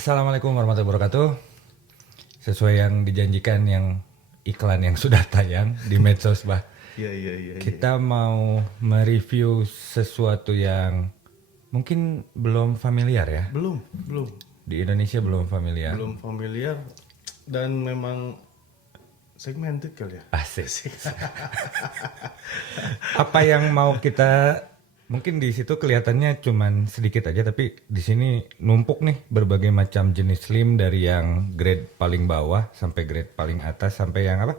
Assalamualaikum warahmatullahi wabarakatuh. Sesuai yang dijanjikan yang iklan yang sudah tayang di medsos, Bah. Iya. Kita mau mereview sesuatu yang mungkin belum familiar ya. Belum. Di Indonesia belum familiar. Belum familiar dan memang segmented kali ya. Asik. Apa yang mau kita mungkin di situ kelihatannya cuman sedikit aja, tapi di sini numpuk nih berbagai macam jenis lim dari yang grade paling bawah sampai grade paling atas sampai yang apa?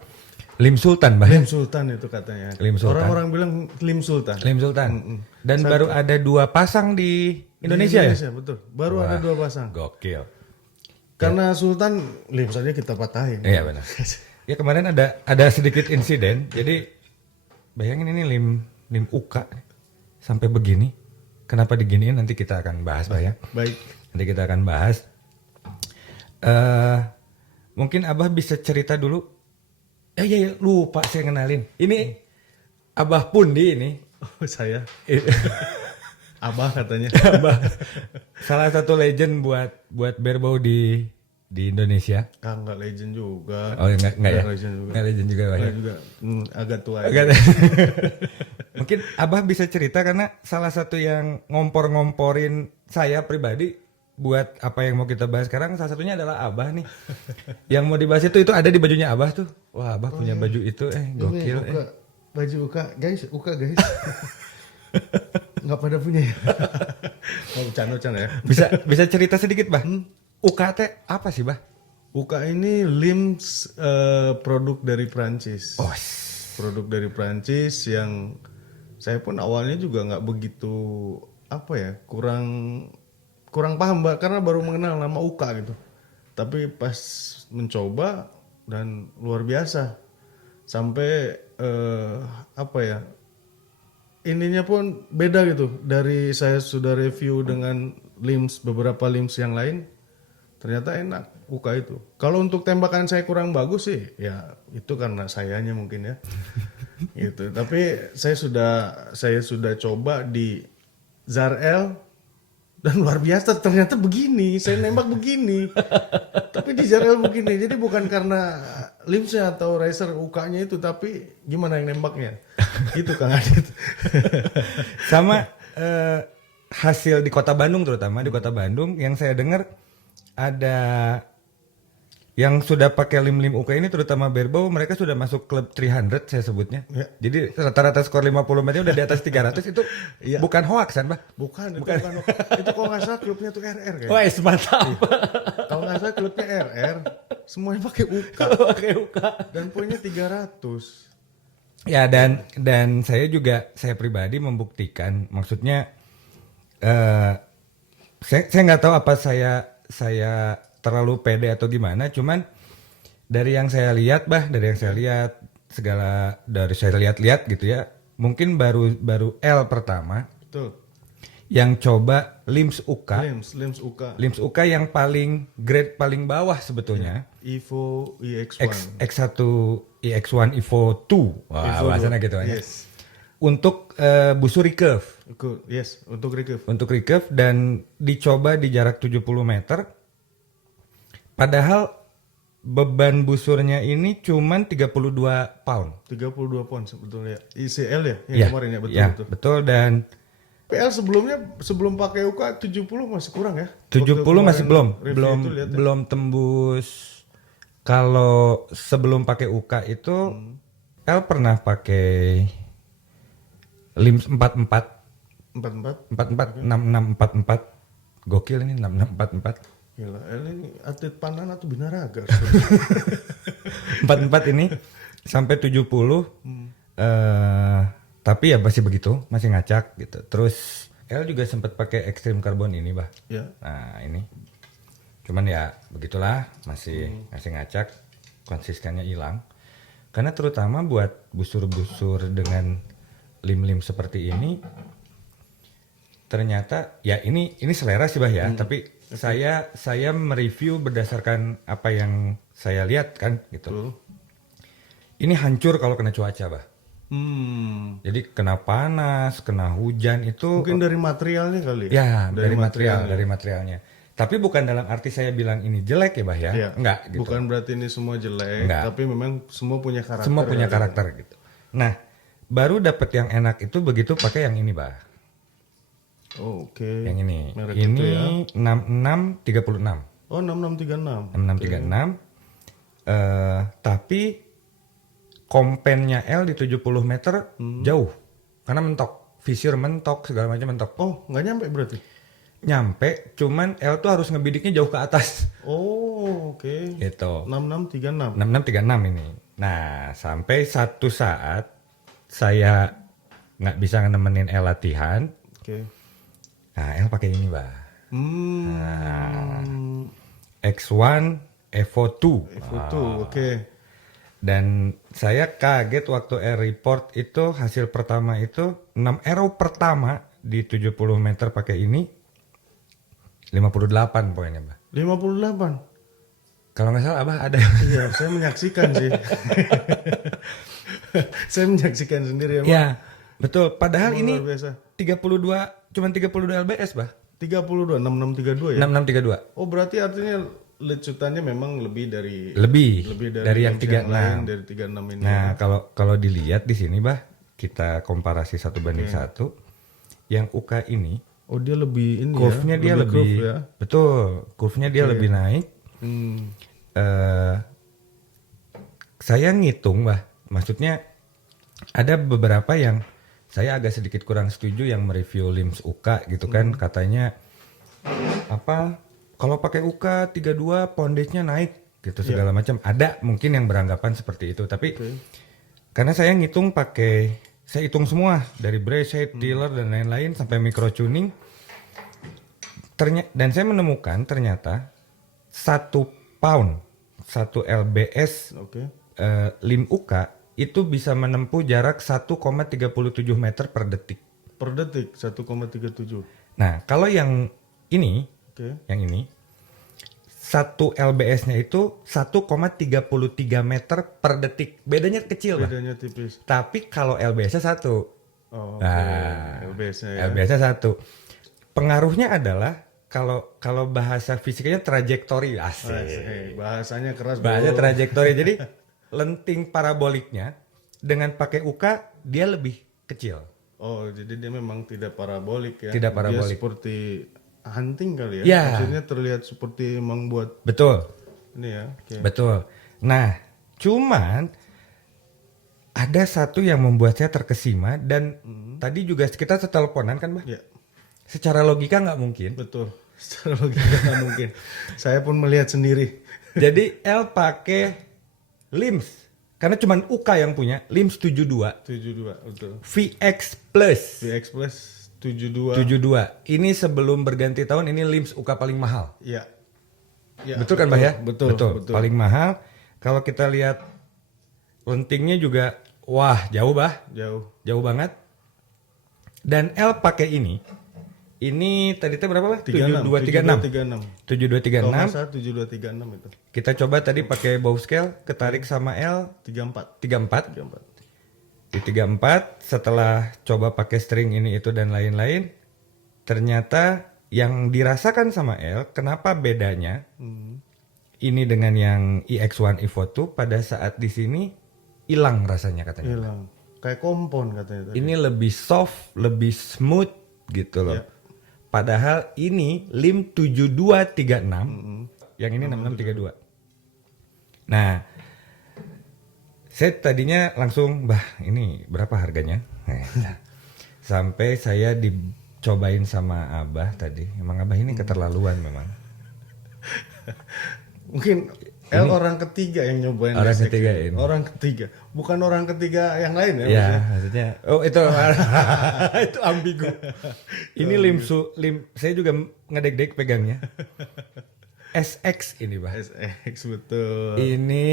Lim Sultan, Bah. Lim Sultan itu katanya. Lim Sultan. Orang-orang bilang Lim Sultan. Lim Sultan. Dan baru ada 2 pasang di Indonesia, Di ya? betul. Baru ada 2 pasang. Gokil. Karena Sultan lim saja kita patahin. Iya benar. Ya kemarin ada sedikit insiden. Jadi bayangin ini lim Uka sampai begini. Kenapa diginiin nanti kita akan bahas, Bah, ya. Baik. Nanti kita akan bahas. Mungkin Abah bisa cerita dulu. Iya, lupa saya kenalin. Ini Abah Pundi ini. Oh, saya. Abah katanya. Abah salah satu legend buat berbau di Indonesia. Enggak legend juga. Oh, enggak ya. Legend juga. Enggak legend juga, Bah, ya. Enggak juga. Agak tua. Agak. Mungkin Abah bisa cerita karena salah satu yang ngompor-ngomporin saya pribadi buat apa yang mau kita bahas sekarang, salah satunya adalah Abah nih. Yang mau dibahas itu ada di bajunya Abah tuh. Wah, Abah punya baju itu gokil. Ini baju Uka guys. Nggak pada punya ya. Mau bercanda ya. Bisa cerita sedikit, Bah. UKT apa sih, Bah? Uka ini lims produk dari Prancis. Oh, Produk dari Prancis yang saya pun awalnya juga nggak begitu kurang paham, Mbak, karena baru mengenal nama Uka gitu. Tapi pas mencoba dan luar biasa sampai ininya pun beda gitu. Dari saya sudah review dengan beberapa lims yang lain, ternyata enak Uka itu. Kalau untuk tembakan saya kurang bagus sih, ya itu karena sayanya mungkin ya. Gitu. Tapi saya sudah coba di Zarel dan luar biasa, ternyata begini. Saya nembak begini. Tapi di Zarel begini. Jadi bukan karena limsnya atau riser Ukanya itu, tapi gimana yang nembaknya. Gitu Kang Adit. sama hasil di Kota Bandung, terutama di Kota Bandung yang saya dengar ada yang sudah pakai lim-lim UK ini, terutama berbau, mereka sudah masuk klub 300 saya sebutnya. Ya. Jadi rata-rata skor 50 meter udah di atas 300 itu Ya. bukan hoax kan, Bah? Bukan. Itu kalau nggak salah klubnya tuh RR kayaknya. Wah, mantap. Kalau nggak salah klubnya RR, semuanya pakai UK. Pakai UK. Dan poinnya 300. Ya, dan saya pribadi membuktikan, maksudnya saya nggak tahu apa saya terlalu pede atau gimana, cuman dari yang saya lihat, Bah, dari saya lihat gitu ya, mungkin baru L pertama Betul. yang coba lims UK. Lims UK. Lims UK yang grade paling bawah sebetulnya. Evo EX1. X1 EX1 Evo 2. Wah, Evo bahasanya 2. gitu aja. Yes. Untuk busur recurve. Good. Yes, untuk recurve. Untuk recurve dan dicoba di jarak 70 meter. Padahal beban busurnya ini cuman 32 pound. 32 pound sebetulnya. ICL ya yang Ya, kemarin ya, betul ya, betul. betul. Dan PL sebelum pakai UK 70 masih kurang ya. 70 Waktu masih belum kemarin review itu lihat ya. belum tembus. Kalau sebelum pakai UK itu L pernah pakai lims 44 44. 6644. Gokil ini 6644. Gila, L ini atlet Pandan atau Binaraga. 44 ini sampai 70. Tapi ya masih begitu, masih ngacak gitu. Terus L juga sempat pakai Extreme Carbon ini, Bah. Ya. Nah, ini. Cuman ya begitulah, masih ngacak, konsistennya hilang. Karena terutama buat busur-busur dengan lim-lim seperti ini, ternyata ya ini selera sih, Bah, ya. Tapi saya mereview berdasarkan apa yang saya lihat kan gitu. Ini hancur kalau kena cuaca, Bah. Jadi kena panas, kena hujan itu Mungkin dari materialnya kali ya dari materialnya. materialnya. Tapi bukan dalam arti saya bilang ini jelek ya, Bah ya. Iya. Enggak gitu. Bukan berarti ini semua jelek, Enggak. tapi memang semua punya karakter. Semua punya ya. karakter gitu. Nah, baru dapet yang enak itu begitu pakai yang ini, Bah. Oh, oke. Yang ini. Merek Ini itu ya. 6636. Oh, 6636. 6636. Tapi kompennya L di 70 meter jauh. Karena mentok. Visir mentok, segala macam mentok. Oh, nggak nyampe berarti? Nyampe, cuman L tuh harus ngebidiknya jauh ke atas. Oh, oke. Gitu. 6636. 6636 ini. Nah, sampai satu saat saya nggak bisa nemenin L latihan. Oke. Nah, L pakai ini, Bah. X1 Evo 2. Evo 2, oke. Dan saya kaget waktu air report itu hasil pertama itu 6 arrow pertama di 70 meter pakai ini 58 poinnya, Bah. 58. Kalau nggak salah Abah ada. Iya, saya menyaksikan sih. Saya menyaksikan sendiri emang. Ya, betul. Padahal Emang ini luar biasa. 32 cuman 32 lbs, Bah. 32, 6632 ya? 6632. Oh, berarti artinya lead shootannya memang lebih dari Lebih dari yang games lain, 36. dari 36 ini. Nah, kalau dilihat di sini, Bah, kita komparasi 1:1. Yang UK ini Oh, dia lebih ini curve-nya dia lebih curve ya. betul, curve-nya dia lebih naik. Saya ngitung, Bah, maksudnya ada beberapa yang saya agak sedikit kurang setuju yang mereview limbs UK gitu kan, katanya apa kalau pakai UK 32 poundage-nya naik gitu segala macam. Ada mungkin yang beranggapan seperti itu, tapi karena saya ngitung saya hitung semua dari brace, head, tiller dan lain-lain sampai micro tuning. Dan saya menemukan ternyata 1 pound 1 lbs Oke. lim UK itu bisa menempuh jarak 1,37 meter per detik. Per detik 1,37. Nah, kalau yang ini, Oke. yang ini 1 lbs-nya itu 1,33 meter per detik. Bedanya kecil, Bah. Bedanya tipis. Tapi kalau lbs-nya 1. Oh, oke. Nah, LBS-nya ya. lbs-nya 1. Pengaruhnya adalah kalau bahasa fisikanya trajektori, asik. Bahasanya keras. Bahasa bro. trajektori. Jadi lenting paraboliknya dengan pakai UK dia lebih kecil. Oh, jadi dia memang tidak parabolik ya. Tidak parabolik. Dia seperti hunting kali ya. Ya. Maksudnya terlihat seperti emang buat Betul. ini ya. Oke. Betul. Nah, cuman ada satu yang membuat saya terkesima dan tadi juga kita seteleponan kan, Bah? Ya, Secara logika nggak mungkin. betul. Secara logika nggak mungkin. Saya pun melihat sendiri. Jadi L pakai limbs karena cuman UK yang punya limbs 72 72, betul. VX Plus VX Plus 72. 72. Ini sebelum berganti tahun ini limbs UK paling mahal. Iya. Ya, Betul kan, Bah ya? Betul. Paling mahal. Kalau kita lihat lentingnya juga wah, jauh, Bah. Jauh. Jauh banget. Dan L pakai ini. Ini tadi berapa, Bah? 7236. 7236. 7236. 7236 itu. Kita coba tadi pakai bow scale, ketarik sama L 34. 34. 34. Di 34 setelah coba pakai string ini itu dan lain-lain, ternyata yang dirasakan sama L, kenapa bedanya ini dengan yang EX1 Evo 2 pada saat di sini hilang rasanya katanya. Hilang. Kayak kompon katanya tadi. Ini lebih soft, lebih smooth gitu loh. Ya. Padahal ini lim 7236, yang ini 6632. Nah, saya tadinya langsung, Bah, ini berapa harganya? Sampai saya dicobain sama Abah tadi. Emang Abah ini keterlaluan memang. Mungkin L orang ketiga yang nyobain. Orang SX. ketiga ini. Orang ketiga. Bukan orang ketiga yang lain ya. Ya, maksudnya. maksudnya. Oh, itu itu ambigu. Ini lim saya juga ngedek-dek pegangnya. SX ini, Bah. SX betul. Ini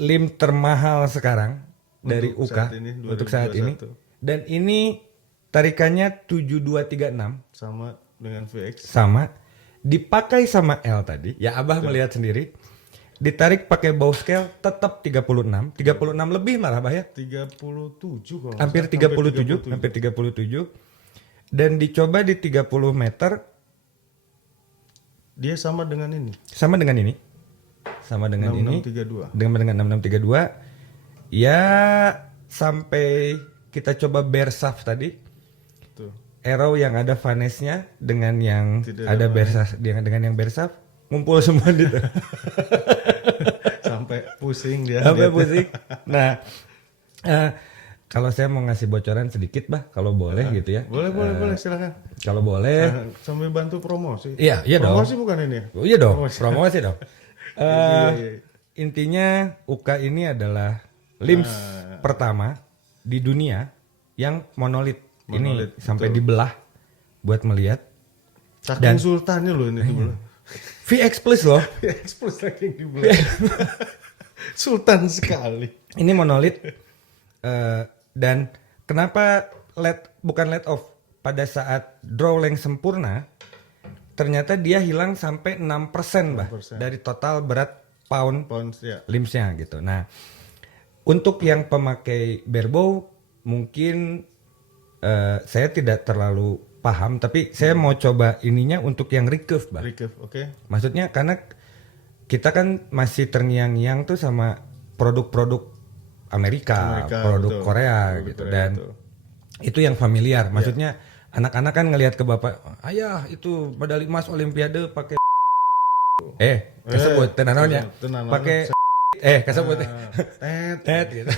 lim termahal sekarang dari UK saat ini, untuk saat ini. 2021. Dan ini tarikannya 7236 Sama dengan VX. sama dipakai sama L tadi. Ya Abah melihat sendiri. Ditarik pakai bow scale tetap 36 lebih malah, Bah ya. 37 kalau nggak Hampir salah. 37, hampir 37. Dan dicoba di 30 meter Dia sama dengan ini. Sama dengan ini. Sama dengan ini. 6632. Dengan 6632. Ya sampai kita coba Bersaf tadi. Tuh. Arrow yang ada vanesnya dengan yang Tidak ada ada Bersaf dengan yang Bersaf ngumpul semua di situ. Sampai pusing dia. Sampai lihatnya. pusing. Nah, kalau saya mau ngasih bocoran sedikit, bah, kalau boleh gitu ya. Boleh silakan. Kalau boleh. Sambil bantu promosi. Iya dong. Promosi bukan ini ya? Oh, iya dong, promosi dong. Iya. Intinya UK ini adalah LIMS pertama di dunia yang monolit. Monolit, Ini sampai betul. dibelah buat melihat. Saking sultannya loh ini tuh. VX Plus loh. Expose saking dibelah. Sultan sekali. Ini monolit. Dan kenapa bukan let off pada saat draw length sempurna, ternyata dia hilang sampai 6% bah 6%. dari total berat pound Pounds ya. limbsnya gitu. Nah, untuk yang pemakai barebow mungkin saya tidak terlalu paham, tapi saya mau coba ininya untuk yang recurve, bah. Recurve, oke. Maksudnya karena kita kan masih terngiang-ngiang tuh sama produk-produk Amerika, produk betul. Korea Produk gitu, Korea, dan betul. itu yang familiar. Maksudnya anak-anak kan ngelihat ke bapak, ayah itu medali emas Olimpiade pakai kesebut tenanonnya tenan pakai kesebut tet. gitu.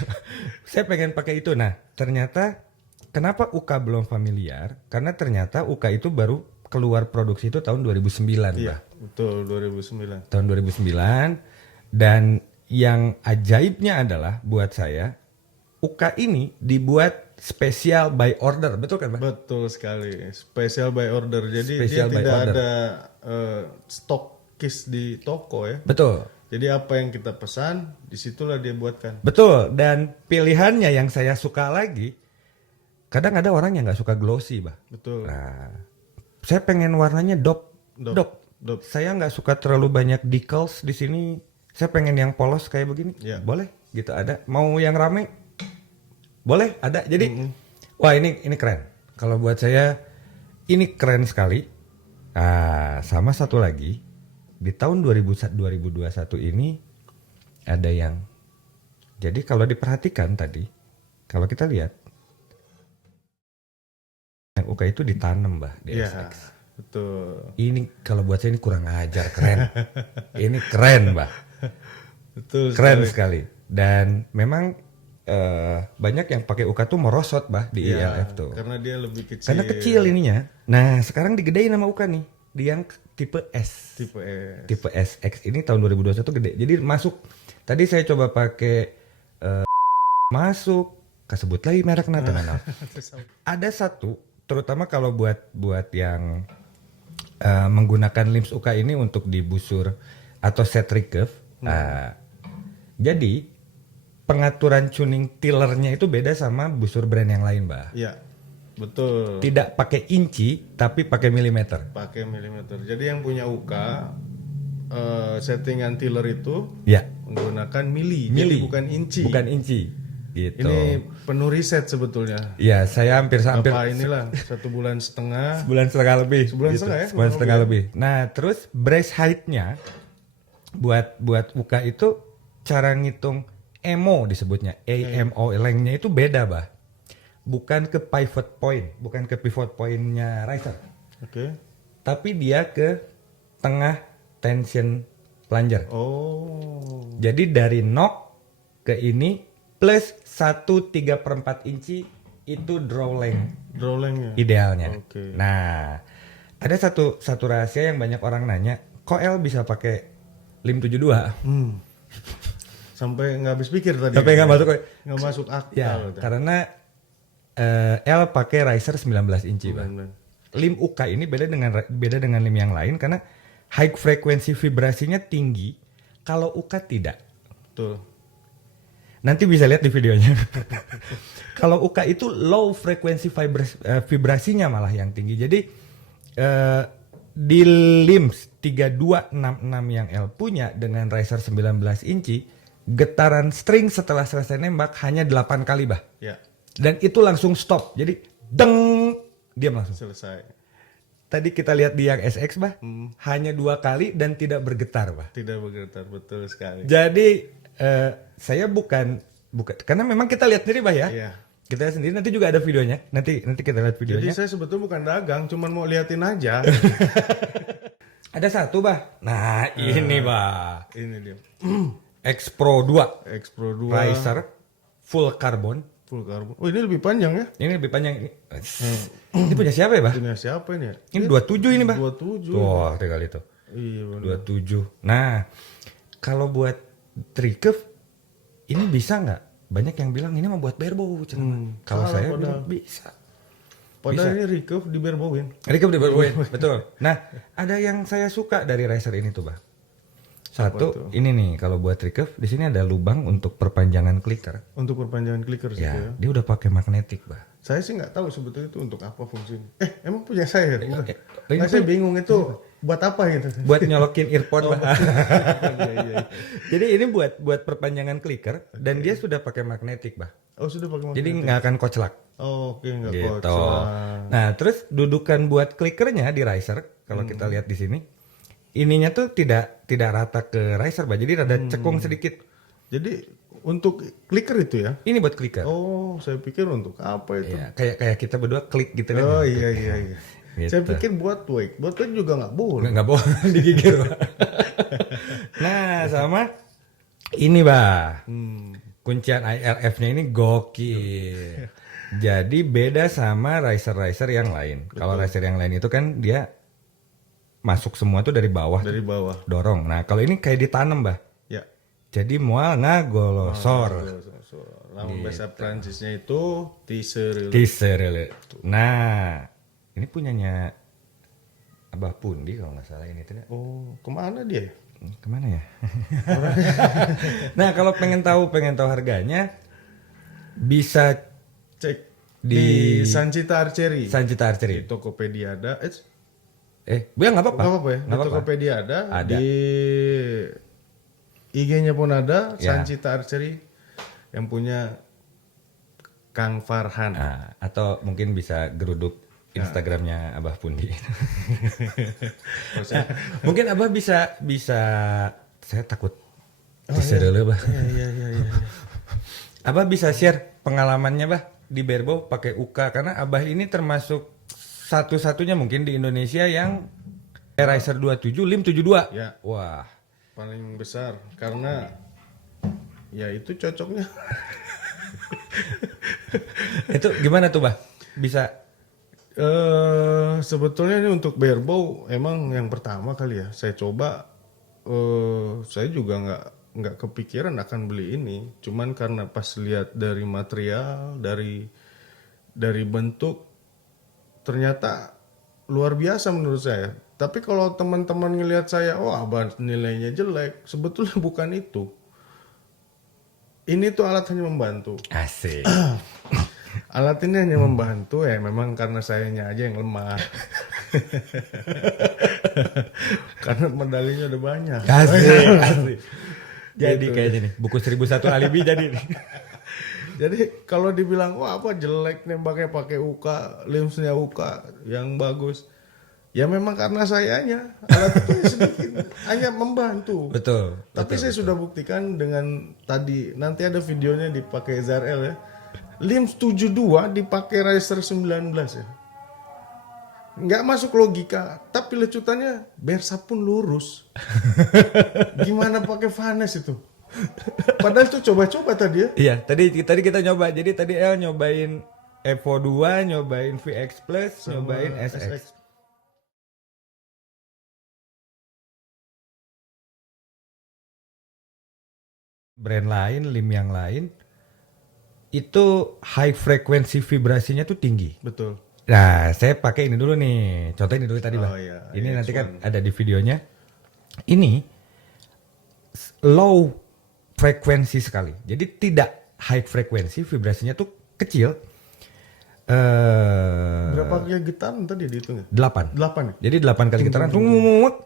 Saya pengen pakai itu. Nah, ternyata kenapa UK belum familiar? Karena ternyata UK itu baru keluar produksi itu tahun 2009, Iya, Bah. betul 2009. Tahun 2009. Dan yang ajaibnya adalah buat saya UK ini dibuat spesial by order, betul kan, Bah? Betul sekali. Special by order. Jadi Special dia by tidak order. ada stokis di toko ya. Betul. Jadi apa yang kita pesan, disitulah dia buatkan. Betul, dan pilihannya yang saya suka lagi, kadang ada orang yang nggak suka glossy, Bah. Betul. Nah, saya pengen warnanya dop. Dop. Saya nggak suka terlalu banyak decals di sini. Saya pengen yang polos kayak begini. Ya. Boleh, gitu ada. Mau yang rame? Boleh, ada. Jadi, wah ini keren. Kalau buat saya ini keren sekali. Sama satu lagi, di tahun 2021 ini ada yang. Jadi kalau diperhatikan tadi, kalau kita lihat yang UK itu ditanam, Bah, di Iya, SX. betul. Ini kalau buat saya ini kurang ajar, keren. Ini keren, Bah. Betul Keren sekali. sekali. Dan memang banyak yang pakai UK tuh merosot, Bah, di Iya, ILF tuh. karena dia lebih kecil. Karena kecil ininya. Nah, sekarang digedein sama UK nih. Di yang tipe S. Tipe S. Tipe SX ini tahun 2021 gede. Jadi masuk. Tadi saya coba pakai masuk. Kesebut lagi merek tenan. Ada satu, terutama kalau buat yang menggunakan limbs UK ini untuk di busur atau set recurve. Jadi pengaturan tuning tillernya itu beda sama busur brand yang lain, Bah. Iya, betul. Tidak pakai inci tapi pakai milimeter. Pakai milimeter. Jadi yang punya UK settingan tiller itu Ya, menggunakan mili, mili jadi bukan inci. Bukan inci. Gitu. Ini penuh riset sebetulnya. Ya, saya hampir Apa inilah 1,5 bulan. sebulan setengah lebih. Sebulan setengah ya? Sebulan setengah lebih. Nah, terus brace height-nya buat UK itu cara ngitung EMO disebutnya. AMO length-nya itu beda, Bah. Bukan ke pivot point, bukan ke pivot point-nya riser. Oke. Tapi dia ke tengah tension plunger. Oh. Jadi dari knock ke ini plus 1/3/4 inci itu draw length Drawlengnya. idealnya. Oke. Nah, ada satu rahasia yang banyak orang nanya, kok L bisa pakai lim 72? Sampai nggak habis pikir tadi. Tapi nggak masuk. Nggak masuk akal. Ya, tuh. karena L pakai riser 19 inci, Bang. Benar. Lim UK ini beda dengan lim yang lain karena high frekuensi vibrasinya tinggi, kalau UK tidak. Betul. Nanti bisa lihat di videonya. Kalau UK itu low frekuensi vibrasinya malah yang tinggi. Jadi di LIMS 3266 yang L punya dengan riser 19 inci, getaran string setelah selesai nembak hanya 8 kali, Bah. Ya, Dan itu langsung stop. Jadi deng, diam langsung. selesai. tadi kita lihat di yang SX bah, hanya 2 kali dan tidak bergetar bah. Tidak bergetar, betul sekali. Jadi saya bukan karena memang kita lihat sendiri bah ya. Iya. Kita lihat sendiri, nanti juga ada videonya. Nanti kita lihat Jadi videonya. saya sebetulnya bukan dagang, cuman mau liatin aja. Ada satu bah. Nah ini bah, Ini dia. X Pro 2 X Pro 2 Riser full carbon. full carbon. Oh, ini lebih panjang ya? Ini lebih panjang ini. Ini punya siapa ya bah? Punya siapa ini ya? Ini 27 ini bah. 27. Wah tinggal itu. Iya benar. 27. Nah, kalau buat trikef ini bisa nggak? Banyak yang bilang ini mau buat barebow. Kalau salah saya padahal. bilang bisa. Padahal ini recurve di barebowin. Trikef di barebow, betul. Nah, ada yang saya suka dari Riser ini tuh, Bah. Satu, ini nih kalau buat trikef di sini ada lubang untuk perpanjangan clicker. Untuk perpanjangan clicker gitu ya. Ya, dia udah pakai magnetik, Bah. Saya sih nggak tahu sebetulnya itu untuk apa fungsinya. Emang punya saya? ini Nah, saya bingung itu buat apa gitu. Buat nyolokin earphone, Bah. Iya. Jadi ini buat perpanjangan clicker dan dia sudah pakai magnetik, Bah. Oh, sudah pakai magnet. Jadi nggak akan koclak. Oh, oke, nggak Gitu. kocak. Nah, terus dudukan buat clickernya di Riser, kalau kita lihat di sini, ininya tuh tidak rata ke Riser, Bah. Jadi ada cekung sedikit. Jadi untuk clicker itu ya? Ini buat clicker. Oh, saya pikir untuk apa itu? Iya, kayak kita berdua klik gitu kan. Oh iya. Gitu. Saya pikir buat wake juga nggak boleh. Nggak boleh digigir, Bah. Nah, sama ini, Bah. Kuncian IRF-nya ini gokil. Jadi beda sama riser yang lain. Kalau riser yang lain itu kan dia masuk semua tuh dari bawah, Dari bawah. dorong. Nah, kalau ini kayak ditanam, Bah. Ya. Jadi mual ngagolosor. Nama bahasa Prancisnya itu teaser. Teaser. Nah, ini punyanya Abah Pundi kalau nggak salah ini tuh. Oh, kemana dia? Kemana ya? Nah, kalau pengen tahu harganya bisa Cek di Sancita Archery. Sancita Archery. Di Tokopedia ada. Ya nggak apa-apa. Nggak apa-apa ya. Nggak Di apa-apa. Tokopedia ada. Ada. Di IG-nya pun ada. Ya. Sancita Archery yang punya Kang Farhan. Nah, atau mungkin bisa geruduk Instagramnya Abah Pundi. Mungkin Abah bisa saya takut teaser dulu, Bah. Iya. Abah bisa share pengalamannya, Bah, di barebow pakai UK karena Abah ini termasuk satu-satunya mungkin di Indonesia yang Riser 27 lim 72. Ya. Wah, Paling besar karena ya itu cocoknya. itu gimana tuh, Bah? Bisa Sebetulnya ini untuk barebow emang yang pertama kali ya saya coba. Saya juga nggak kepikiran akan beli ini, cuman karena pas lihat dari material, dari bentuk, ternyata luar biasa menurut saya. Tapi kalau teman-teman ngelihat saya, oh abang nilainya jelek, sebetulnya bukan itu. Ini tuh alat hanya membantu. asik. Alat ini hanya membantu ya, memang karena sayanya aja yang lemah. Karena medalinya udah banyak. Asik. Jadi Gitu. kayaknya nih buku 1001 alibi jadi nih. Jadi kalau dibilang wah apa jelek nembaknya pakai UK, limsnya UK yang bagus. Ya memang karena sayanya alat itu sedikit hanya membantu. Betul. Tapi saya sudah buktikan dengan tadi, nanti ada videonya dipakai ZRL ya. Lims 72 dipakai Riser 19 ya. Nggak masuk logika, tapi lecutannya Bersa pun lurus. Gimana pakai Vanes itu? Padahal itu coba-coba tadi ya. Iya, tadi kita nyoba. Jadi tadi El nyobain Evo 2, nyobain VX Plus, nyobain SX. Brand lain, lim yang lain itu high frequency vibrasinya tuh tinggi. Betul. Nah, saya pakai ini dulu nih. Contoh ini dulu tadi, Bang. Oh, iya. Ini nanti X1. kan ada di videonya. Ini low frekuensi sekali. Jadi tidak high frekuensi, vibrasinya tuh kecil. Berapa kali getaran tadi dihitung ya? 8. 8 ya? Jadi 8 kali getaran,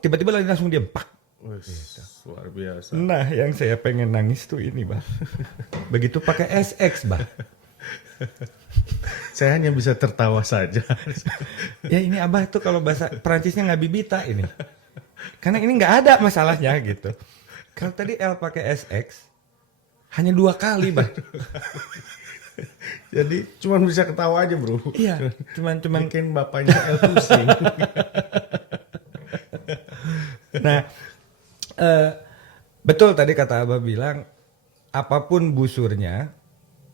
tiba-tiba lagi langsung diam. Pak. Luar biasa. Nah, yang saya pengen nangis tuh ini, Bang. Begitu pakai SX, Bang. Saya hanya bisa tertawa saja. Ya ini Abah tuh kalau bahasa Perancisnya nggak bibita ini. Karena ini nggak ada masalahnya gitu. Kalau tadi L pakai SX hanya 2 kali, Bah. Jadi cuman bisa ketawa aja bro. Iya, cuman Bikin bapaknya El pusing. nah betul tadi kata Abah bilang apapun busurnya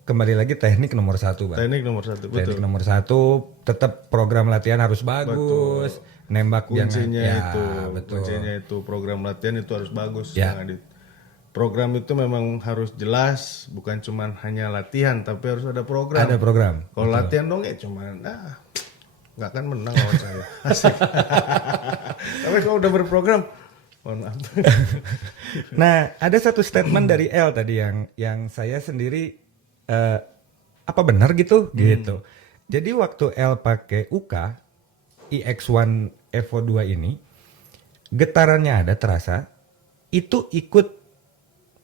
kembali lagi teknik nomor 1, Bah. Teknik nomor 1, betul. Teknik nomor 1 tetap program latihan harus bagus, nembak Kuncinya jangan itu, betul. kuncinya itu program latihan itu harus bagus. Ya. Bang Adit. Program itu memang harus jelas, bukan cuman hanya latihan, tapi harus ada program. Ada program. Kalau latihan dong ya cuman, nggak akan menang lawan saya. Asik. Tapi kalau udah berprogram, mohon maaf. Nah, ada satu statement dari L tadi yang saya sendiri apa benar gitu gitu. Jadi waktu L pakai UK iX1 Evo 2 ini getarannya ada terasa itu ikut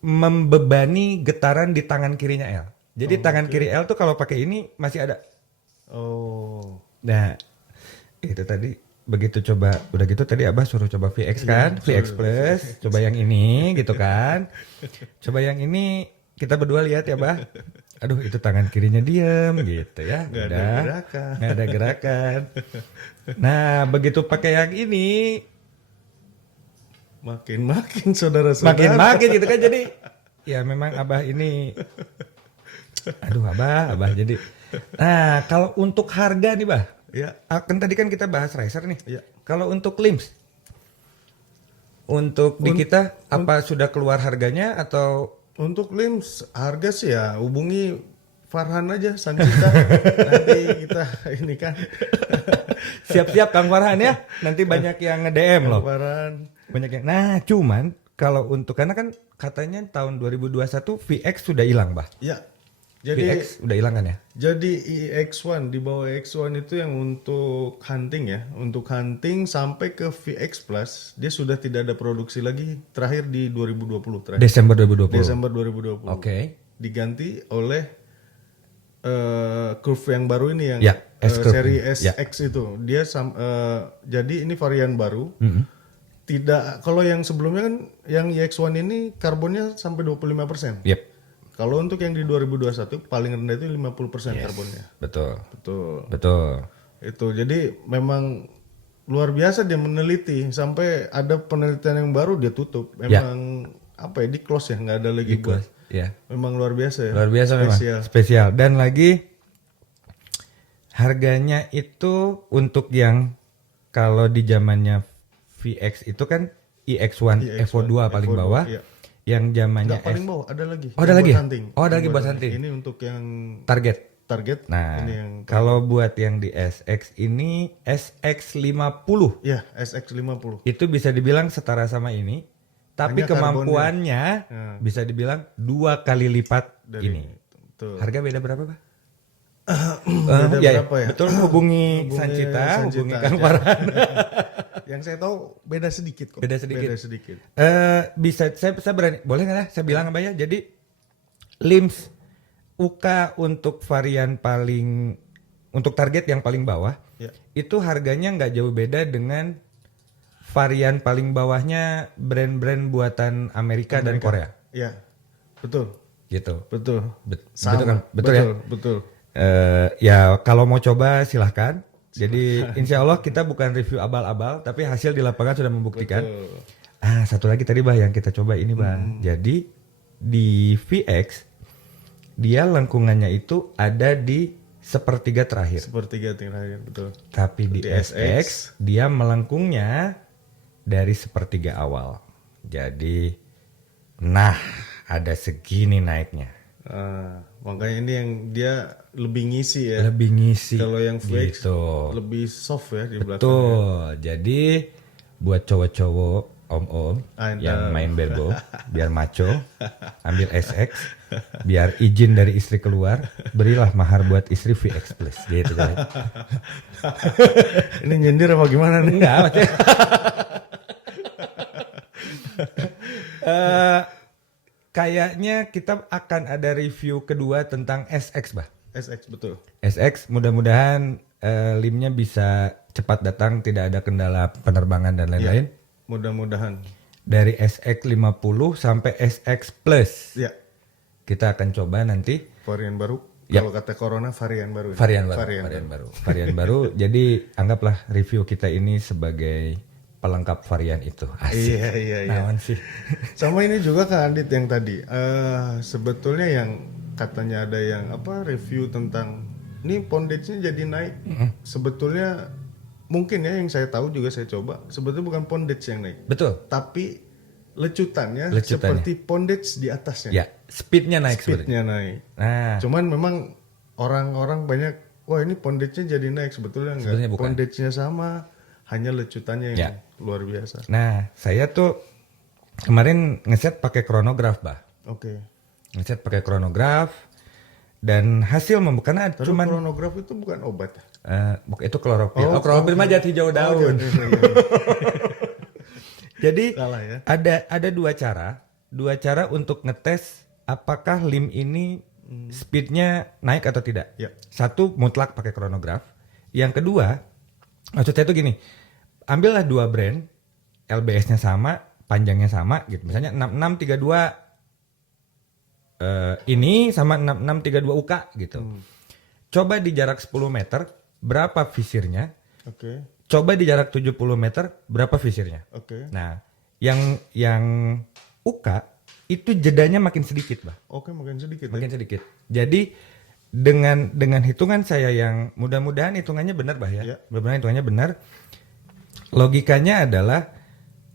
membebani getaran di tangan kirinya L. Jadi tangan kiri L tuh kalau pakai ini masih ada. Oh. Nah, itu tadi begitu coba udah gitu tadi Abah suruh coba VX kan, VX Plus, coba yang ini gitu kan. Coba yang ini kita berdua lihat ya, Bah. Aduh, itu tangan kirinya diem gitu ya. Nggak ada Udah. gerakan. Nggak ada gerakan. Nah, begitu pakai yang ini Makin saudara-saudara. makin gitu kan jadi ya memang Abah ini aduh Abah jadi. Nah, kalau untuk harga nih, Bah. Ya. Kan tadi kan kita bahas racer nih. Ya. Kalau untuk limbs, untuk di kita apa sudah keluar harganya atau Untuk limbs harga sih ya hubungi Farhan aja Sanjita. Nanti kita ini kan siap-siap Kang Farhan ya? Nanti banyak yang nge-DM loh. Farhan. Banyak yang. Nah, cuman kalau untuk karena kan katanya tahun 2021 VX sudah hilang, Bah. Ya. Jadi VX udah hilang kan ya? Jadi iX1 di bawah iX1 itu yang untuk hunting ya, untuk hunting sampai ke VX Plus dia sudah tidak ada produksi lagi terakhir di 2020 terakhir. Desember 2020. Desember 2020. Oke. Diganti oleh curve yang baru ini yang Ya, S-curve seri ini. SX itu. Dia jadi ini varian baru. Tidak kalau yang sebelumnya kan yang iX1 ini karbonnya sampai 25%. Yep. Kalau untuk yang di 2021 paling rendah itu 50% karbonnya. Betul. Betul. Betul. Itu jadi memang luar biasa dia meneliti sampai ada penelitian yang baru dia tutup. Memang apa ya di close ya nggak ada lagi buat. Ya. Memang luar biasa ya. Luar biasa memang. Spesial. Dan lagi harganya itu untuk yang kalau di zamannya VX itu kan iX1 Evo 2 paling Evo 2, bawah. iya. Yang zamannya Nggak paling bawah ada lagi. Oh, ada Yang lagi buat ya? hunting. Oh, ada Yang lagi buat hunting. Ini untuk yang target. Nah, Nah, ini yang kalau buat yang di SX ini SX50 ya SX50. itu bisa dibilang setara sama ini, tapi Hanya kemampuannya bisa dibilang 2 kali lipat Dari ini. Betul. Harga beda berapa, Pak? Beda berapa ya? Betul, hubungi Sanjita, hubungi Kang Farhan. Yang saya tahu beda sedikit kok. Beda sedikit. Beda sedikit. Bisa saya berani, boleh nggak ya? Saya bilang apa ya? Jadi limbs UK untuk varian paling untuk target yang paling bawah Ya. itu harganya nggak jauh beda dengan varian paling bawahnya brand-brand buatan Amerika dan Korea. Ya. Betul. Gitu. Betul. Betul kan? Betul ya? Betul. Ya kalau mau coba silahkan. Jadi insya Allah kita bukan review abal-abal, tapi hasil di lapangan sudah membuktikan. Betul. Satu lagi tadi Bah yang kita coba ini Bah. Jadi di VX dia lengkungannya itu ada di sepertiga terakhir. Sepertiga terakhir betul. Tapi di SX dia melengkungnya dari sepertiga awal. Jadi nah ada segini naiknya. Makanya ini yang dia lebih ngisi ya. Lebih ngisi. Kalau yang VX gitu. lebih soft ya di belakang. Betul. Jadi buat cowok-cowok om-om yang main bergo biar maco, ambil SX, biar izin dari istri keluar, berilah mahar buat istri VX Plus gitu kan. Ini nyindir apa gimana nih? Enggak, maksudnya. Kayaknya kita akan ada review kedua tentang SX, Bah. SX betul. SX mudah-mudahan limnya bisa cepat datang, tidak ada kendala penerbangan dan lain-lain. Mudah-mudahan. Dari SX 50 sampai SX Plus. Ya, Kita akan coba nanti varian baru. Ya. Kalau kata corona varian baru. varian baru. Jadi anggaplah review kita ini sebagai pelengkap varian itu. Asik. Iya. Naon sih? Sama ini juga Kak Andit yang tadi. Sebetulnya yang katanya ada yang review tentang ini pondage-nya jadi naik. Sebetulnya mungkin ya yang saya tahu juga saya coba. Sebetulnya bukan pondage yang naik. Betul. Tapi lecutannya Lecutannya. seperti pondage di atasnya. Ya, speednya naik sebenarnya. Speednya naik. Nah, Cuman memang orang-orang banyak, wah ini pondage-nya jadi naik. Sebetulnya enggak. Sebetulnya bukan. Pondage-nya sama, hanya lecutannya yang Ya. luar biasa. nah, saya tuh kemarin ngeset pakai chronograph, Bah. Oke. Ngeset pakai chronograph dan hasil karena Tapi cuman chronograph itu bukan obat. itu klorofil. Oh, klorofil mah jati hijau daun. Jadi Salah ya. ada dua cara untuk ngetes apakah lim ini speednya naik atau tidak. Ya. Satu mutlak pakai chronograph. Yang kedua, maksud saya itu gini, ambillah dua brand, LBS-nya sama, panjangnya sama, gitu. Misalnya 6632 ini sama 6632 UK gitu. Coba di jarak 10 meter berapa visirnya? Oke. Coba di jarak 70 meter berapa visirnya? Oke. Nah, yang UK itu jedanya makin sedikit, Bah. Oke, makin sedikit. Makin sedikit. Jadi dengan hitungan saya yang mudah-mudahan hitungannya benar, Bah ya. Ya. Mudah-mudahan hitungannya benar. Logikanya adalah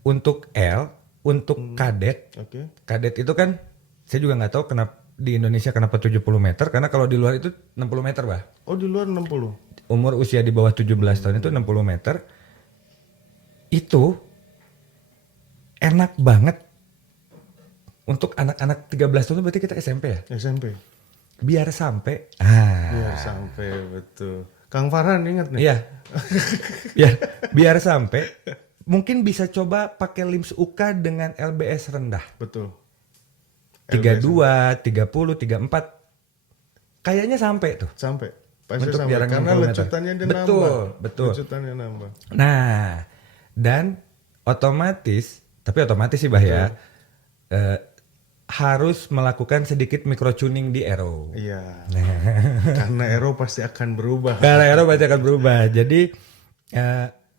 untuk L, untuk kadet. Oke. Kadet itu kan saya juga nggak tahu kenapa di Indonesia kenapa 70 meter karena kalau di luar itu 60 meter, Bah. Oh, di luar 60. Umur usia di bawah 17 tahun itu 60 meter. Itu enak banget untuk anak-anak 13 tahun, berarti kita SMP ya? SMP. Biar sampai. Biar sampai betul. Kang Farhan ingat nih. Iya. biar sampai mungkin bisa coba pakai lims UK dengan LBS rendah. Betul. 32, 30, 34. Kayaknya sampai tuh. Sampai. Pasti Untuk sampai. jarak Karena 60 meter. lecutannya dia Betul, nambah. betul. Lecutannya nambah. Nah, dan otomatis sih Bah ya, harus melakukan sedikit micro tuning di aero. Iya. Karena aero pasti akan berubah. Karena aero pasti akan berubah. Jadi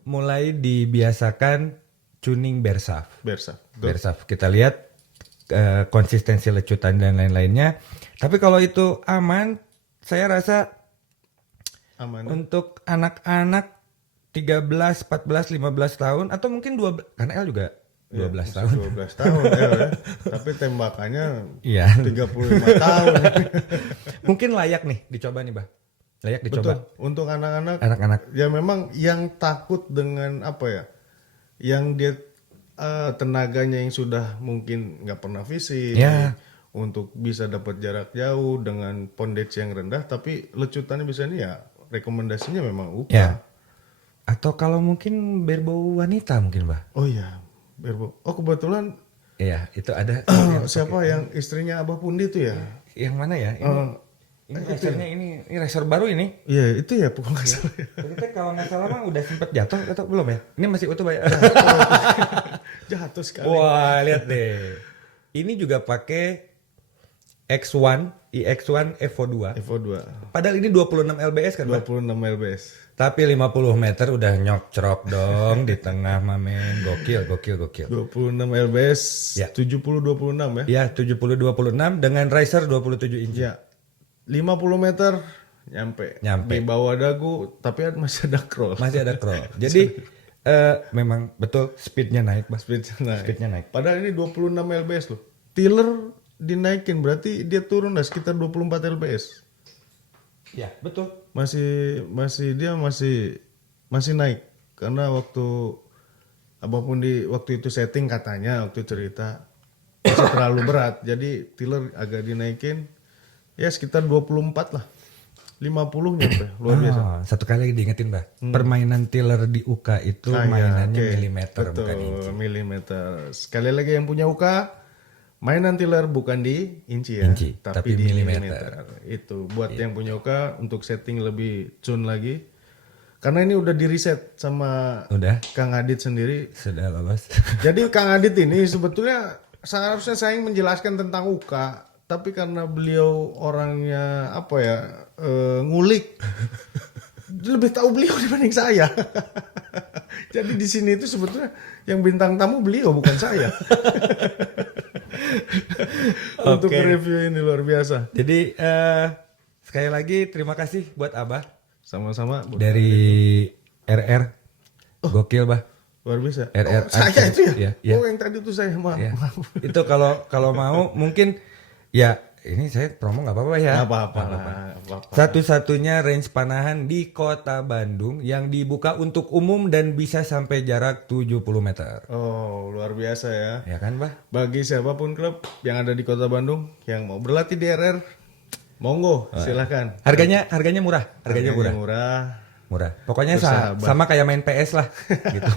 mulai dibiasakan tuning bersaf. Bersaf. Bersaf. Kita lihat konsistensi lecutan dan lain-lainnya. Tapi kalau itu aman, saya rasa Aman. untuk anak-anak 13, 14, 15 tahun atau mungkin 12, karena L juga 12 tahun. 12 tahun ya. Tapi tembakannya Iya. 35 tahun. Mungkin layak nih dicoba nih, Bah. Layak dicoba. Betul. Untuk anak-anak Anak-anak. ya memang yang takut dengan apa ya? Yang dia tenaganya yang sudah mungkin nggak pernah fisik. Ya. Untuk bisa dapat jarak jauh dengan pondage yang rendah tapi lecutannya bisa nih ya rekomendasinya memang UK. Ya. Atau kalau mungkin berbau wanita mungkin, Bah. Oh iya, Berbo. Oh kebetulan Iya, itu ada. siapa yang istrinya Abah Pundi itu ya? Yang mana ya? Ini racernya ini racer baru ini. Iya itu ya pokoknya nggak salah. Jadi kan kalau nggak salah mah udah sempet jatuh atau belum ya? Ini masih utuh, Bah ya? Jatuh sekali. Wah, lihat deh. Ini juga pakai X1, iX1 Evo 2. Evo 2. Padahal ini 26 LBS kan, Bah? 26 lbs. Tapi 50 meter udah nyokcrok dong di tengah, mamen. Gokil. 26 lbs. Ya. 70-26 ya. Ya, 70-26 dengan riser 27 inci. Ya. 50 meter nyampe. Nyampe. Di bawah dagu tapi masih ada crawl. Masih ada crawl. Jadi memang betul speednya naik, Bah. Speednya naik. Padahal ini 26 lbs loh. Tiller dinaikin berarti dia turun dah sekitar 24 lbs. Ya, betul. Dia masih naik karena waktu apapun waktu itu setting katanya waktu cerita masih terlalu berat jadi tiller agak dinaikin ya sekitar 24 lah 50 nyampe luar biasa. Satu kali lagi diingetin, Bah. Permainan tiller di UK itu mainannya oke. milimeter Betul, bukan inci. milimeter. Sekali lagi yang punya UK Mainan tiller bukan di inci ya, Inci, tapi di milimeter. Itu buat yang punya Uka untuk setting lebih tune lagi. Karena ini udah di reset sama Udah, Kang Adit sendiri. sudah lolos. Jadi Kang Adit ini sebetulnya seharusnya saya yang menjelaskan tentang Uka, tapi karena beliau orangnya apa ya, ngulik, lebih tahu beliau dibanding saya. Jadi di sini itu sebetulnya yang bintang tamu beliau bukan saya. Untuk Oke. review ini luar biasa. Jadi sekali lagi terima kasih buat Abah Sama-sama. dari RR. Gokil, Bah. Luar biasa. RR Oh, saya itu ya? Iya, iya. Oh, yang tadi itu saya. Maaf. Ya. Itu kalau mau mungkin ya ini saya promo nggak apa-apa ya. Nggak apa-apa lah. Apa-apa. Satu-satunya range panahan di Kota Bandung yang dibuka untuk umum dan bisa sampai jarak 70 meter. Oh, luar biasa ya. Ya kan, Bah? Bagi siapapun klub yang ada di Kota Bandung yang mau berlatih di RR, monggo silahkan. Harganya murah, harganya murah. Murah. Murah. Pokoknya Bersahabat. sama kayak main PS lah gitu.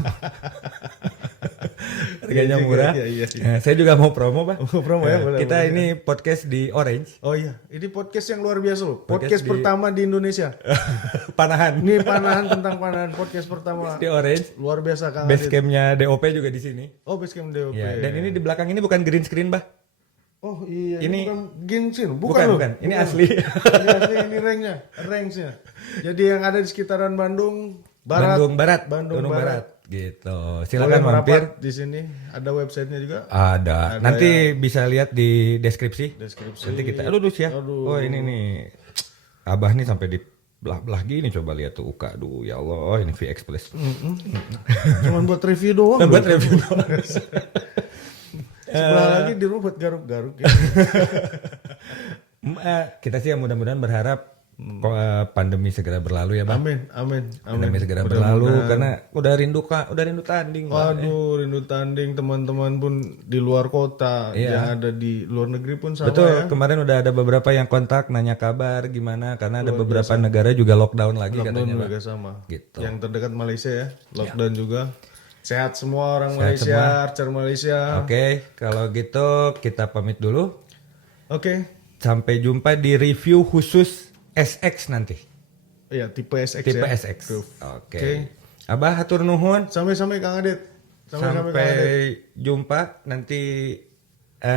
Harganya Iya juga, murah. iya. Nah, saya juga mau promo, Pak. Oh, promo ya, boleh, Kita boleh. ini podcast di Orange. Oh iya, ini podcast yang luar biasa loh. Podcast Podcast di- pertama di Indonesia. Panahan Ini panahan tentang panahan podcast pertama. di Orange. Luar biasa Kang Base Adit. campnya DOP juga di sini. Oh, basecamp DOP. Ya, dan ini di belakang ini bukan green screen, Bah. Oh iya, Ini- bukan Genshin, Bukan, loh. bukan. Ini asli. Ini asli, ini range-nya. Jadi yang ada di sekitaran Bandung Barat. Bandung Barat. Bandung Gunung Barat. Barat. Gitu. Boleh Silakan mampir. merapat di sini. Ada websitenya juga. Ada. Nanti bisa lihat di deskripsi. Deskripsi. Nanti kita aduh ya. Aduh. Oh ini nih. Abah nih sampai di belah-belah gini coba lihat tuh Uka. Aduh ya Allah ini VX Plus. Cuman buat review doang. Nah, buat loh. review. Sebelah lagi di rumah buat garuk-garuk. Ya. Kita sih ya mudah-mudahan berharap pandemi segera berlalu ya, Bang. Amin, amin, Pandemi amin. segera berlalu karena udah rindu tanding, Bang. Waduh, rindu tanding teman-teman pun di luar kota, Iya. yang ada di luar negeri pun sama Betul, ya. kemarin udah ada beberapa yang kontak nanya kabar gimana karena ada beberapa negara juga lockdown lagi Lockdown katanya, Bang. juga sama. Gitu. Yang terdekat Malaysia ya, lockdown juga. Sehat semua orang Sehat Malaysia, Archer Malaysia. Oke, kalau gitu kita pamit dulu. Oke. Sampai jumpa di review khusus SX nanti. Iya, tipe SX Tipe ya. SX. Tuh. Oke. Abah hatur nuhun. Sampai-sampai Kang Adit. Sampai-sampai Kang Adit. Sampai jumpa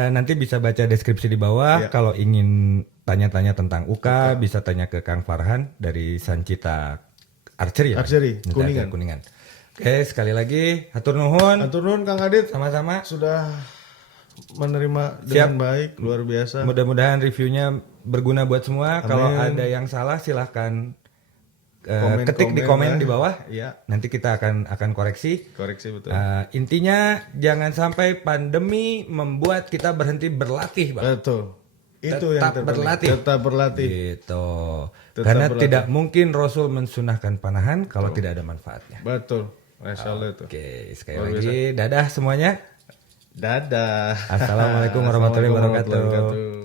nanti bisa baca deskripsi di bawah. Iya. Kalau ingin tanya-tanya tentang UKA bisa tanya ke Kang Farhan dari Sancita Archery ya. Archery, Sancita Kuningan. Oke, sekali lagi hatur nuhun. Atur nuhun Kang Adit. Sama-sama. Sudah menerima dengan baik, luar biasa. Mudah-mudahan reviewnya berguna buat semua. Kalau ada yang salah silahkan ketik di komen lah. di bawah. Iya, Nanti kita akan koreksi. koreksi betul. Intinya jangan sampai pandemi membuat kita berhenti berlatih, Bang. Betul. Itu yang Tetap terpenting. berlatih. Tetap berlatih. Gitu. Tetap Karena berlatih. tidak mungkin Rasul mensunahkan panahan kalau tidak ada manfaatnya. Betul. Masya Allah itu. Oke, sekali lagi dadah semuanya. Dadah. Assalamualaikum warahmatullahi Assalamualaikum wabarakatuh. warahmatullahi wabarakatuh.